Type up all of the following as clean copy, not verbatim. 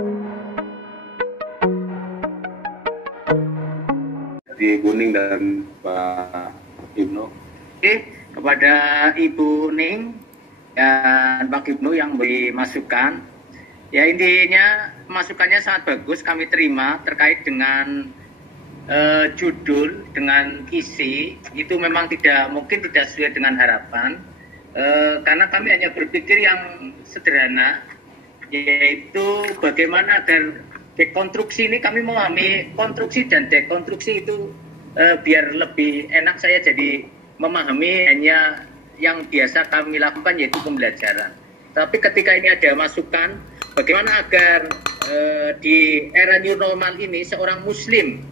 Di Kuning dan Pak Ibnu. Oke, kepada Ibu Ning dan Pak Ibnu yang beri masukan. Ya, intinya masukannya sangat bagus kami terima terkait dengan judul, dengan isi. Itu memang mungkin tidak sesuai dengan harapan. Karena kami hanya berpikir yang sederhana, yaitu bagaimana agar dekonstruksi ini, kami memahami konstruksi dan dekonstruksi itu biar lebih enak. Saya jadi memahami hanya yang biasa kami lakukan, yaitu pembelajaran. Tapi ketika ini ada masukan, bagaimana agar di era new normal ini seorang muslim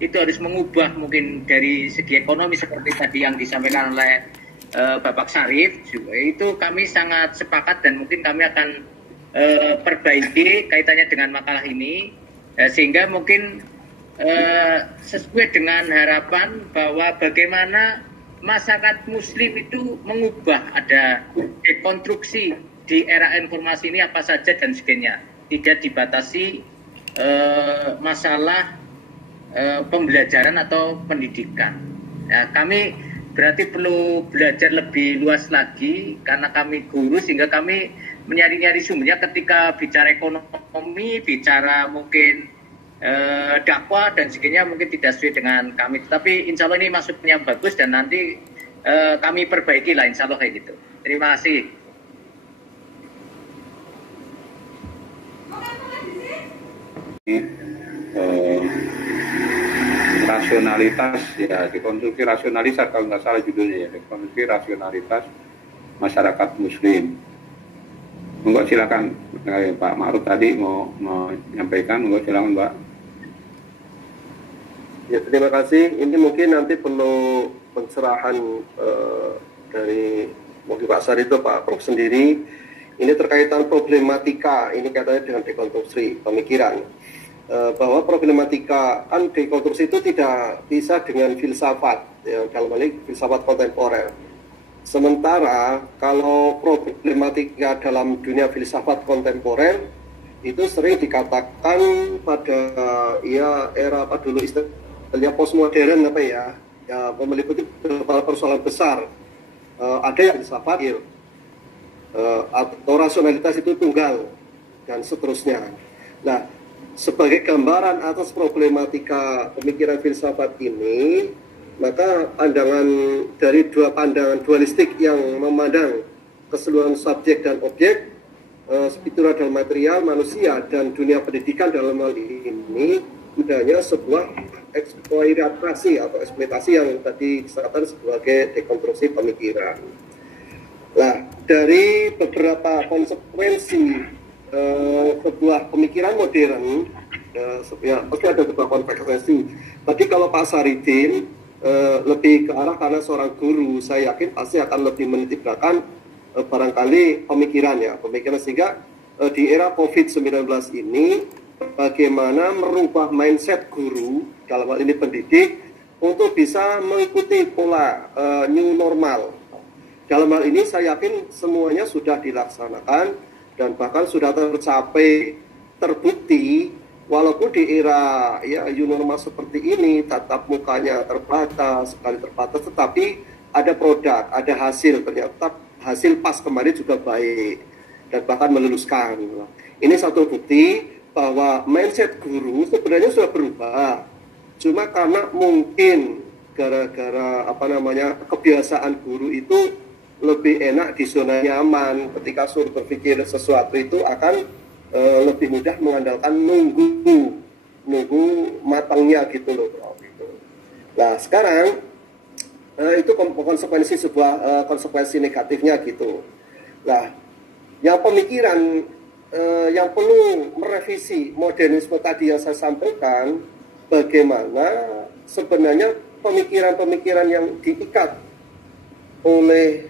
itu harus mengubah mungkin dari segi ekonomi seperti tadi yang disampaikan oleh Bapak Syarif, itu kami sangat sepakat dan mungkin kami akan perbaiki kaitannya dengan makalah ini, sehingga mungkin sesuai dengan harapan bahwa bagaimana masyarakat muslim itu mengubah, ada dekonstruksi di era informasi ini apa saja dan sebagainya, tidak dibatasi masalah pembelajaran atau pendidikan. Ya, kami berarti perlu belajar lebih luas lagi karena kami guru, sehingga kami menyari-nyari sumbernya ketika bicara ekonomi, bicara mungkin dakwah dan sebagainya mungkin tidak sesuai dengan kami. Tapi insya Allah ini masuknya bagus dan nanti kami perbaiki lah, insya Allah kayak gitu. Terima kasih. Rasionalitas, ya, dekonstruksi rasionalitas kalau nggak salah judulnya, ya, dekonstruksi rasionalitas masyarakat muslim. Monggo silakan Pak Ma'ruf tadi mau menyampaikan, monggo silakan Pak. Ya, terima kasih. Ini mungkin nanti perlu pencerahan dari mungkin Pak Sari itu Pak Prof sendiri. Ini terkaitan problematika, ini katanya dengan dekonstruksi pemikiran. Bahwa problematika dekonstruksi itu tidak bisa dengan filsafat, ya, dalam hal ini filsafat kontemporer. Sementara kalau problematika dalam dunia filsafat kontemporer itu sering dikatakan pada era apa dulu istilahnya postmodern apa ya meliputi beberapa persoalan besar. Ada yang filsafat atau rasionalitas itu tunggal dan seterusnya. Nah, sebagai gambaran atas problematika pemikiran filsafat ini, maka pandangan dari dua pandangan dualistik yang memandang keseluruhan subjek dan objek, spiritual dan material, manusia dan dunia pendidikan dalam hal ini, adanya sebuah eksploitasi atau eksploitasi yang tadi disebutkan sebagai dekonstruksi pemikiran. Nah, dari beberapa konsekuensi sebuah pemikiran modern, ya pasti ada beberapa konsekuensi. Tadi kalau Pak Saridin lebih ke arah karena seorang guru, saya yakin pasti akan lebih menitikberatkan barangkali pemikiran sehingga di era COVID-19 ini bagaimana merubah mindset guru dalam hal ini pendidik untuk bisa mengikuti pola new normal. Dalam hal ini saya yakin semuanya sudah dilaksanakan dan bahkan sudah tercapai, terbukti, walaupun di era new normal seperti ini tatap mukanya terbatas, tetapi ada produk, ada hasil, ternyata hasil pas kemarin juga baik dan bahkan meluluskan. Ini satu bukti bahwa mindset guru sebenarnya sudah berubah, cuma karena mungkin gara-gara kebiasaan guru itu lebih enak di zona nyaman, ketika suruh berpikir sesuatu itu akan lebih mudah mengandalkan nunggu matangnya gitu loh. Nah sekarang itu konsekuensi sebuah konsekuensi negatifnya gitu. Nah yang pemikiran yang perlu merevisi modernisme tadi yang saya sampaikan, bagaimana sebenarnya pemikiran-pemikiran yang diikat oleh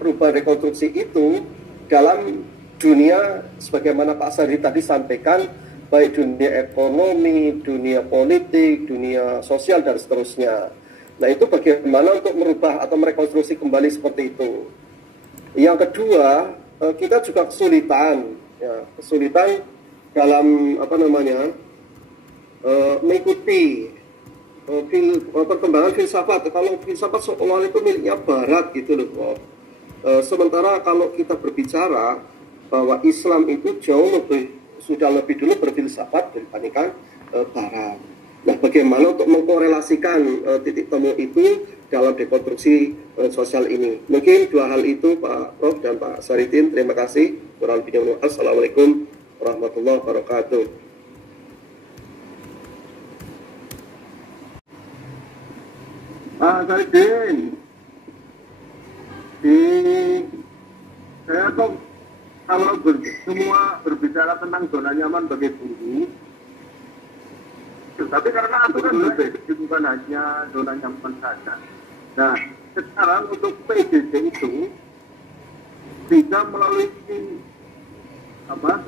perubahan rekonstruksi itu dalam dunia sebagaimana Pak Sari tadi sampaikan, baik dunia ekonomi, dunia politik, dunia sosial dan seterusnya. Nah itu bagaimana untuk merubah atau merekonstruksi kembali seperti itu. Yang kedua, kita juga kesulitan dalam mengikuti perkembangan filsafat. Kalau filsafat seolah itu miliknya Barat gitu loh, Prof. Sementara kalau kita berbicara bahwa Islam itu sudah lebih dulu berfilsafat dibandingkan Barat. Nah, bagaimana untuk mengkorelasikan titik temu itu dalam dekonstruksi sosial ini? Mungkin dua hal itu, Pak Prof dan Pak Saridin. Terima kasih. Kurang lebihnya, Assalamualaikum warahmatullahi wabarakatuh. Pak Saridin, saya kok kalau semua berbicara tentang zona nyaman bagi guru, tapi karena aturan bukan hanya zona nyaman saja. Nah, sekarang untuk PJJ itu bisa melalui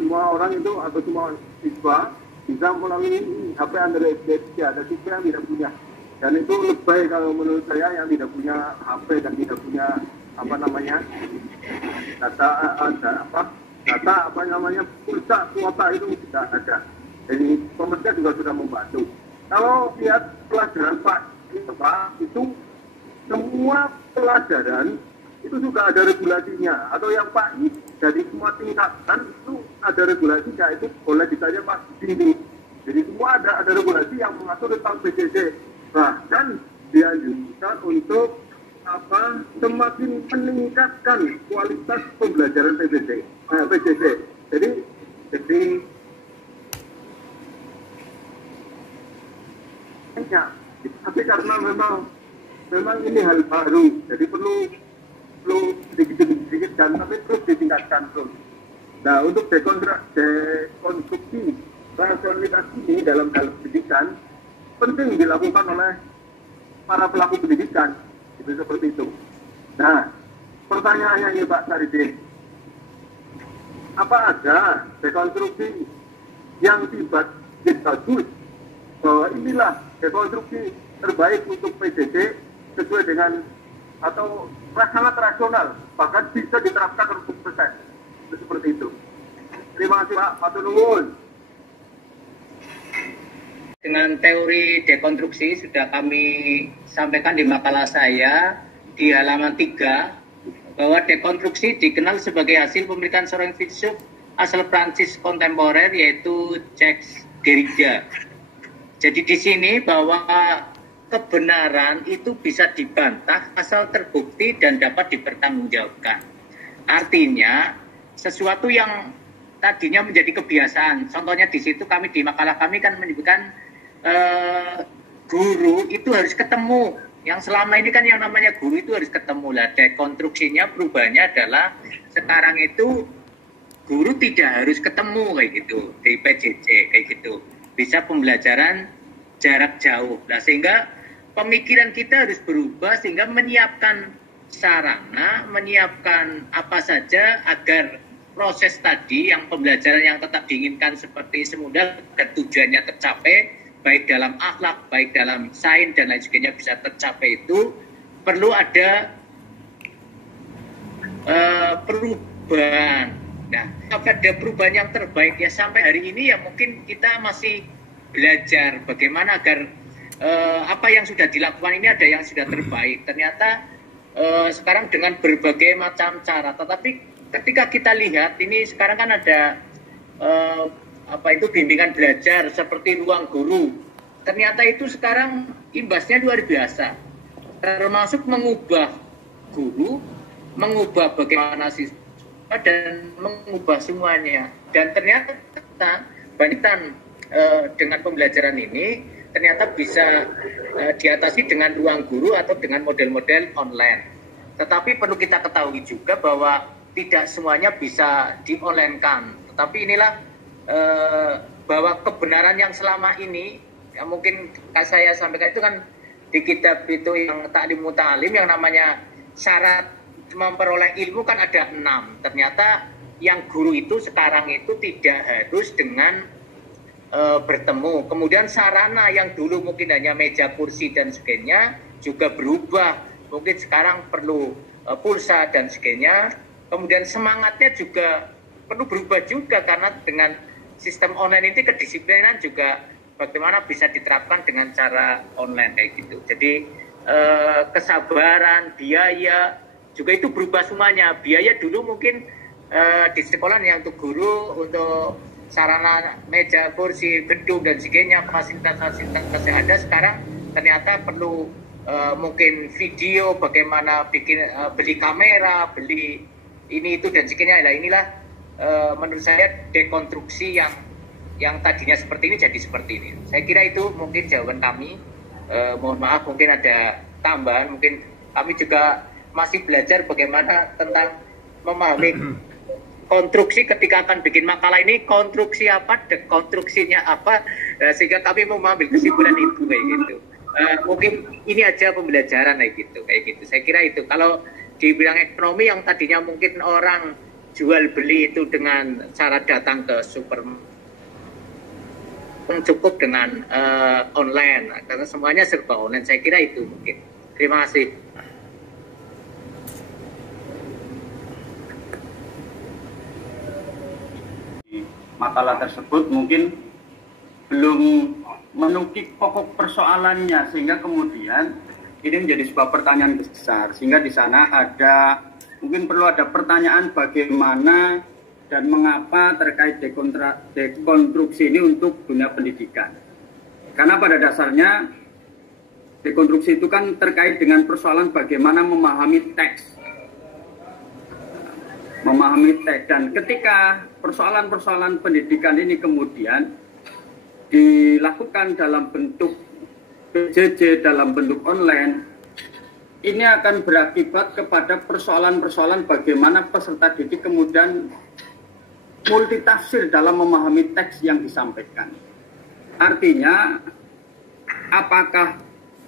semua orang itu atau semua siswa bisa melalui HP Android. Ada siswa yang tidak punya, dan itu lebih kalau menurut saya yang tidak punya HP dan tidak punya pulsa kuota itu tidak ada. Jadi pemerintah juga sudah membantu. Kalau lihat pelajaran Pak itu semua pelajaran itu juga ada regulasinya, atau yang Pak ini dari semua tingkatan itu ada regulasinya, itu boleh ditanya Pak di sini. Jadi semua ada regulasi yang mengatur tentang PJJ. Bahkan dianjurkan untuk semakin meningkatkan kualitas pembelajaran PJJ. Jadi tapi karena memang ini hal baru, jadi perlu sedikit dan tapi terus ditingkatkan terus. Nah, untuk dekonstruksi rasionalitas ini dalam hal pendidikan penting dilakukan oleh para pelaku pendidikan, itu seperti itu. Nah, pertanyaannya ini Pak Saridin, apa ada dekonstruksi yang bagus bahwa inilah dekonstruksi terbaik untuk PJJ sesuai dengan atau sangat rasional, bahkan bisa diterapkan untuk proses seperti itu. Terima kasih Pak, matur nuwun. Dengan teori dekonstruksi sudah kami sampaikan di makalah saya di halaman 3 bahwa dekonstruksi dikenal sebagai hasil pemilikan seorang filsuf asal Prancis kontemporer yaitu Jacques Derrida. Jadi di sini bahwa kebenaran itu bisa dibantah asal terbukti dan dapat dipertanggungjawabkan. Artinya sesuatu yang tadinya menjadi kebiasaan. Contohnya di situ kami di makalah kami kan menyebutkan guru itu harus ketemu. Yang selama ini kan yang namanya guru itu harus ketemu lah. Dekonstruksinya perubahannya adalah sekarang itu guru tidak harus ketemu kayak gitu di PJJ kayak gitu. Bisa pembelajaran jarak jauh. Nah, sehingga pemikiran kita harus berubah sehingga menyiapkan sarana, menyiapkan apa saja agar proses tadi yang pembelajaran yang tetap diinginkan seperti semula dan tujuannya tercapai, baik dalam akhlak, baik dalam sains dan lain sebagainya bisa tercapai itu perlu ada perubahan. Nah, ada perubahan yang terbaik ya sampai hari ini ya mungkin kita masih belajar bagaimana agar apa yang sudah dilakukan ini ada yang sudah terbaik. Ternyata sekarang dengan berbagai macam cara, tetapi ketika kita lihat ini sekarang kan ada bimbingan belajar seperti ruang guru. Ternyata itu sekarang imbasnya luar biasa. Termasuk mengubah guru, mengubah bagaimana siswa dan mengubah semuanya. Dan ternyata banyak dengan pembelajaran ini ternyata bisa diatasi dengan ruang guru atau dengan model-model online. Tetapi perlu kita ketahui juga bahwa tidak semuanya bisa di-online-kan. Tetapi inilah bahwa kebenaran yang selama ini, yang mungkin saya sampaikan itu kan di kitab itu yang Ta'lim Ta'lim yang namanya syarat memperoleh ilmu kan ada 6. Ternyata yang guru itu sekarang itu tidak harus dengan bertemu. Kemudian sarana yang dulu mungkin hanya meja, kursi dan sebagainya juga berubah. Mungkin sekarang perlu pulsa dan sebagainya. Kemudian semangatnya juga perlu berubah juga karena dengan sistem online ini kedisiplinan juga bagaimana bisa diterapkan dengan cara online kayak gitu. Jadi kesabaran, biaya juga itu berubah semuanya. Biaya dulu mungkin di sekolah ya untuk guru, untuk sarana meja, kursi, gedung dan sebagainya, fasilitas-fasilitas yang ada sekarang ternyata perlu mungkin video, bagaimana bikin beli kamera, beli ini itu dan sebagainya. Nah, inilah menurut saya dekonstruksi yang tadinya seperti ini jadi seperti ini. Saya kira itu mungkin jawaban kami. Mohon maaf mungkin ada tambahan, mungkin kami juga masih belajar bagaimana tentang memahami konstruksi ketika akan bikin makalah ini, konstruksi apa, dekonstruksinya apa, sehingga kami mau mengambil kesimpulan itu kayak gitu. Mungkin ini aja pembelajaran kayak gitu. Saya kira itu. Kalau di bidang ekonomi yang tadinya mungkin orang jual beli itu dengan cara datang ke supermarket, cukup dengan online, karena semuanya serba online. Saya kira itu mungkin. Terima kasih. Makalah tersebut mungkin belum menukik pokok persoalannya, sehingga kemudian ini menjadi sebuah pertanyaan besar, sehingga di sana ada mungkin perlu ada pertanyaan bagaimana dan mengapa terkait dekonstruksi ini untuk dunia pendidikan. Karena pada dasarnya dekonstruksi itu kan terkait dengan persoalan bagaimana memahami teks. Dan ketika persoalan-persoalan pendidikan ini kemudian dilakukan dalam bentuk PJJ, dalam bentuk online, ini akan berakibat kepada persoalan-persoalan bagaimana peserta didik kemudian multitafsir dalam memahami teks yang disampaikan. Artinya, apakah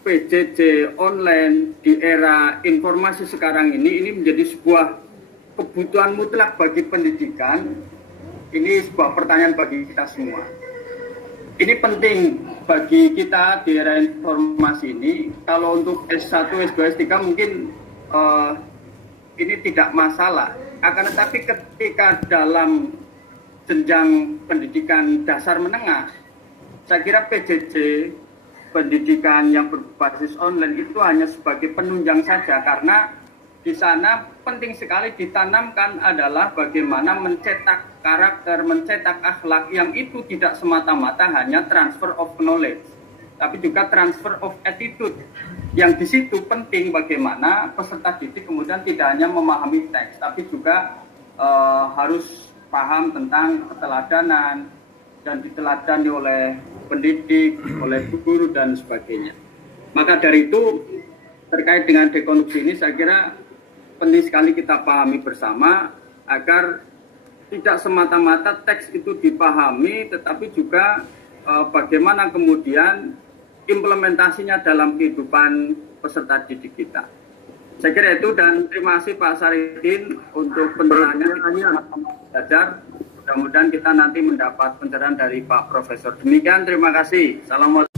PJJ online di era informasi sekarang ini menjadi sebuah kebutuhan mutlak bagi pendidikan? Ini sebuah pertanyaan bagi kita semua. Ini penting bagi kita di era informasi ini. Kalau untuk S1, S2, S3 mungkin ini tidak masalah. Akan tetapi ketika dalam jenjang pendidikan dasar menengah, saya kira PJJ, pendidikan yang berbasis online itu hanya sebagai penunjang saja, karena di sana penting sekali ditanamkan adalah bagaimana mencetak karakter, mencetak akhlak yang itu tidak semata-mata hanya transfer of knowledge, tapi juga transfer of attitude. Yang di situ penting bagaimana peserta didik kemudian tidak hanya memahami teks, tapi juga harus paham tentang keteladanan dan diteladani oleh pendidik, oleh guru dan sebagainya. Maka dari itu terkait dengan dekonstruksi ini saya kira penting sekali kita pahami bersama agar tidak semata-mata teks itu dipahami, tetapi juga bagaimana kemudian implementasinya dalam kehidupan peserta didik kita. Saya kira itu, dan terima kasih Pak Saridin untuk pencerahannya. Belajar, mudah-mudahan kita nanti mendapat pencerahan dari Pak Profesor. Demikian, terima kasih. Assalamualaikum.